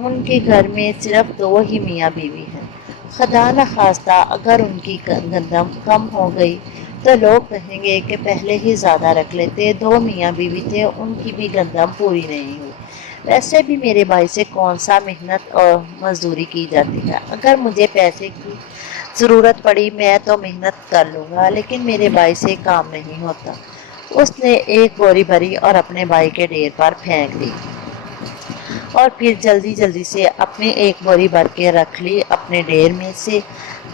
ان کے گھر میں صرف 2 ہی میاں بیوی ہیں۔ خدا نخواستہ اگر ان کی گندم کم ہو گئی تو لوگ کہیں گے کہ پہلے ہی زیادہ رکھ لیتے، 2 میاں بیوی تھے، ان کی بھی گندم پوری نہیں ہوئی۔ ویسے بھی میرے بھائی سے کون سا محنت اور مزدوری کی جاتی ہے، اگر مجھے پیسے کی ضرورت پڑی میں تو محنت کر لوں گا، لیکن میرے بھائی سے کام نہیں ہوتا۔ اس نے ایک بوری بھری اور اپنے بھائی کے ڈھیر پر پھینک دی اور پھر جلدی جلدی سے اپنی ایک بوری بھر کے رکھ لی اپنے ڈھیر میں سے،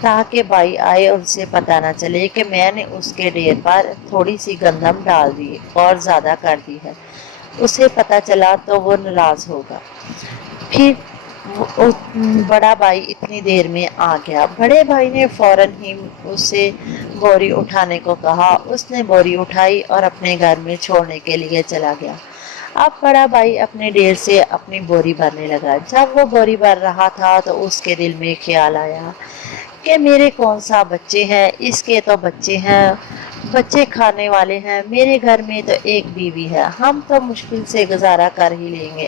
تاکہ بھائی آئے اور اسے پتہ نہ چلے کہ میں نے اس کے ڈھیر پر تھوڑی سی گندم ڈال دی اور زیادہ کر دی ہے۔ اسے پتہ چلا تو وہ ناراض ہوگا۔ پھر بڑا بھائی اتنی دیر میں آ گیا۔ بڑے بھائی نے فوراً ہی اسے بوری اٹھانے کو کہا۔ اس نے بوری اٹھائی اور اپنے گھر میں چھوڑنے کے لیے چلا گیا۔ اب بڑا بھائی اپنے ڈھیر سے اپنی بوری بھرنے لگا۔ جب وہ بوری بھر رہا تھا تو اس کے دل میں خیال آیا کہ میرے کون سا بچے ہیں، اس کے تو بچے ہیں، بچے کھانے والے ہیں، میرے گھر میں تو ایک بیوی ہے، ہم تو مشکل سے گزارا کر ہی لیں گے۔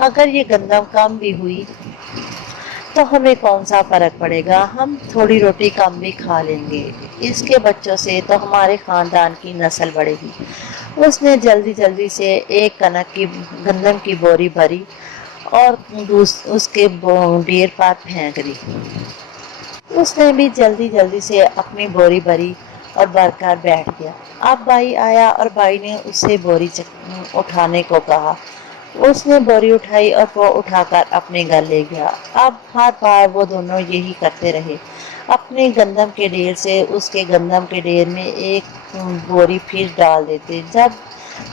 اگر یہ گندم کم بھی ہوئی تو ہمیں کون سا فرق پڑے گا، ہم تھوڑی روٹی کم بھی کھا لیں گے، اس کے بچوں سے تو ہمارے خاندان کی نسل بڑھے گی۔ اس نے جلدی جلدی سے ایک گندم کی بوری بھری اور اس کے ڈھیر پر پھینک دی۔ اس نے بھی جلدی جلدی سے اپنی بوری بھری اور بھر کر بیٹھ گیا۔ اب بھائی آیا اور بھائی نے اس سے بوری اٹھانے کو کہا۔ اس نے بوری اٹھائی اور وہ اٹھا کر اپنے گھر لے گیا۔ اب ہر بار وہ دونوں یہی کرتے رہے، اپنے گندم کے ڈھیر سے اس کے گندم کے ڈھیر میں ایک بوری پھر ڈال دیتے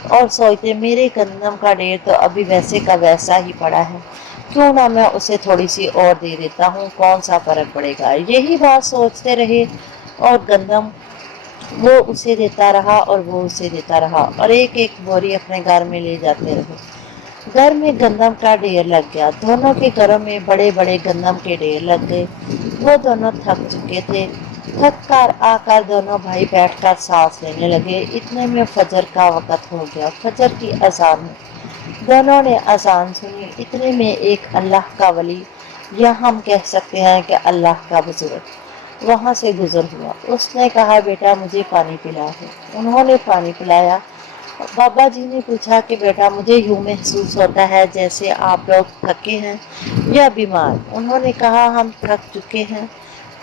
اور سوچتے میرے گندم کا ڈھیر تو ابھی ویسے کا ویسا ہی پڑا ہے، کیوں نہ میں اسے تھوڑی سی اور دے دیتا ہوں، کون سا فرق پڑے گا۔ یہی بات سوچتے رہے اور گندم وہ اسے دیتا رہا اور وہ اسے دیتا رہا اور ایک ایک بوری اپنے گھر میں لے جاتے رہے۔ گھر میں گندم کا ڈھیر لگ گیا، دونوں کے گھروں میں بڑے بڑے گندم کے ڈھیر لگ گئے۔ وہ دونوں تھک چکے تھے۔ تھک کر آ کر دونوں بھائی بیٹھ کر سانس لینے لگے۔ اتنے میں فجر کا وقت ہو گیا، فجر کی اذان ہوئی۔ دونوں نے اذان سنی۔ اتنے میں ایک اللہ کا ولی، یا ہم کہہ سکتے ہیں کہ اللہ کا بزرگ، وہاں سے گزر ہوا۔ اس نے کہا بیٹا مجھے پانی پلا دو۔ انہوں نے پانی پلایا۔ بابا جی نے پوچھا کہ بیٹا مجھے یوں محسوس ہوتا ہے جیسے آپ لوگ تھکے ہیں یا بیمار۔ انہوں نے کہا ہم تھک چکے ہیں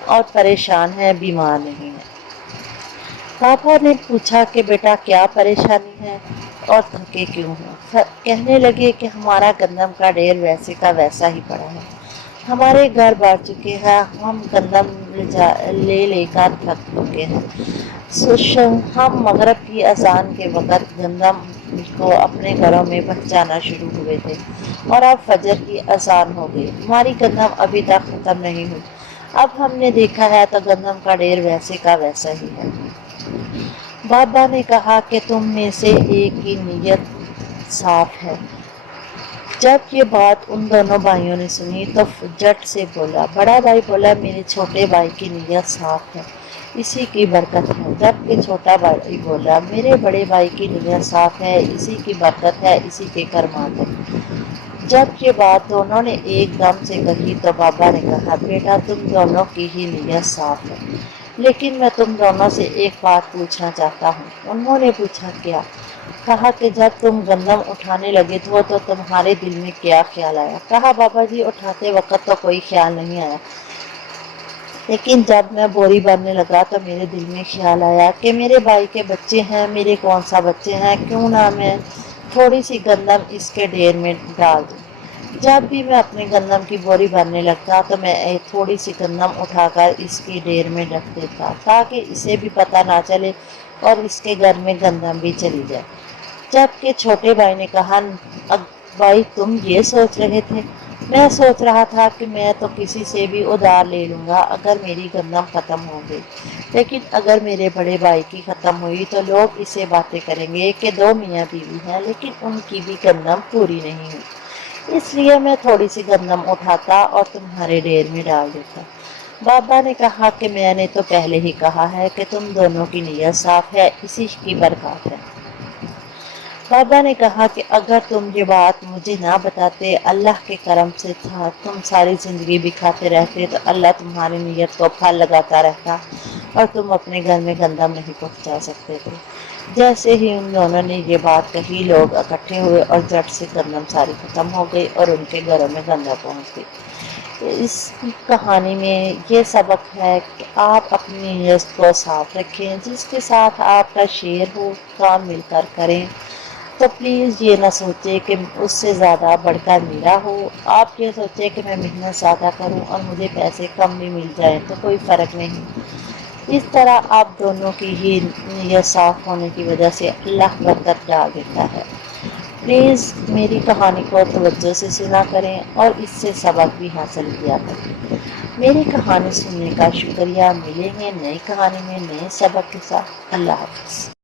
اور پریشان ہیں، بیمار نہیں ہیں۔ پاپا نے پوچھا کہ بیٹا کیا پریشانی ہے اور تھکے کیوں ہیں؟ کہنے لگے کہ ہمارا گندم کا ڈھیر ویسے کا ویسا ہی پڑا ہے، ہمارے گھر بڑھ چکے ہیں، ہم گندم لے لے کر تھک چکے ہیں۔ ہم مغرب کی اذان کے وقت گندم کو اپنے گھروں میں پہنچانا شروع ہوئے تھے اور اب فجر کی اذان ہو گئی، ہماری گندم ابھی تک ختم نہیں ہوئی۔ اب ہم نے دیکھا ہے تو گندم کا ڈھیر ویسے کا ویسا ہی ہے۔ بابا نے کہا کہ تم میں سے ایک کی نیت صاف ہے۔ جب یہ بات ان دونوں بھائیوں نے سنی تو جٹ سے بولا۔ بڑا بھائی بولا میرے چھوٹے بھائی کی نیت صاف ہے، اسی کی برکت ہے۔ جبکہ چھوٹا بھائی بولا میرے بڑے بھائی کی نیت صاف ہے، اسی کی برکت ہے، اسی کے کرامات ہے۔ جب یہ بات دونوں نے ایک دم سے کہی تو بابا نے کہا بیٹا تم دونوں کی ہی نیت صاف ہے، لیکن میں تم دونوں سے ایک بات پوچھنا چاہتا ہوں۔ انہوں نے پوچھا کیا؟ کہا کہ جب تم گندم اٹھانے لگے تو تمہارے دل میں کیا خیال آیا؟ کہا بابا جی اٹھاتے وقت تو کوئی خیال نہیں آیا، لیکن جب میں بوری بھرنے لگا تو میرے دل میں خیال آیا کہ میرے بھائی کے بچے ہیں، میرے کون سا بچے ہیں، کیوں نہ میں تھوڑی سی گندم اس کے ڈھیر میں ڈال دوں۔ جب بھی میں اپنے گندم کی بوری بھرنے لگتا تو میں تھوڑی سی گندم اٹھا کر اس کی ڈھیر میں رکھ دیتا تاکہ اسے بھی پتہ نہ چلے اور اس کے گھر میں گندم بھی چلی جائے۔ جبکہ چھوٹے بھائی نے کہا بھائی تم یہ سوچ رہے تھے؟ میں سوچ رہا تھا کہ میں تو کسی سے بھی ادھار لے لوں گا اگر میری گندم ختم ہو گئی، لیکن اگر میرے بڑے بھائی کی ختم ہوئی تو لوگ اسے باتیں کریں گے کہ 2 میاں بیوی ہیں لیکن ان کی بھی گندم پوری نہیں ہوئی، اس لیے میں تھوڑی سی گندم اٹھاتا اور تمہارے ڈھیر میں ڈال دیتا۔ بابا نے کہا کہ میں نے تو پہلے ہی کہا ہے کہ تم دونوں کی نیت صاف ہے، اسی کی برکات ہے۔ بابا نے کہا کہ اگر تم یہ بات مجھے نہ بتاتے، اللہ کے کرم سے تھا تم ساری زندگی بھی کھاتے رہتے تو اللہ تمہاری نیت کو پھل لگاتا رہتا اور تم اپنے گھر میں گندم نہیں پہنچا سکتے تھے۔ جیسے ہی ان دونوں نے یہ بات کہی، لوگ اکٹھے ہوئے اور جٹ سے گندم ساری ختم ہو گئی اور ان کے گھروں میں گندم پہنچ گئی۔ اس کہانی میں یہ سبق ہے کہ آپ اپنی نیت کو صاف رکھیں، جس کے ساتھ آپ کا شیئر ہو کام مل کر کریں تو پلیز یہ نہ سوچے کہ اس سے زیادہ بڑھ کر میرا ہو۔ آپ یہ سوچیں کہ میں محنت زیادہ کروں اور مجھے پیسے کم بھی مل جائیں تو کوئی فرق نہیں۔ اس طرح آپ دونوں کی ہی نیت صاف ہونے کی وجہ سے اللہ برکت ڈال دیتا ہے۔ پلیز میری کہانی کو توجہ سے سنا کریں اور اس سے سبق بھی حاصل کیا کریں۔ میری کہانی سننے کا شکریہ۔ ملیں گے نئی کہانی میں نئے سبق کے ساتھ۔ اللہ حافظ۔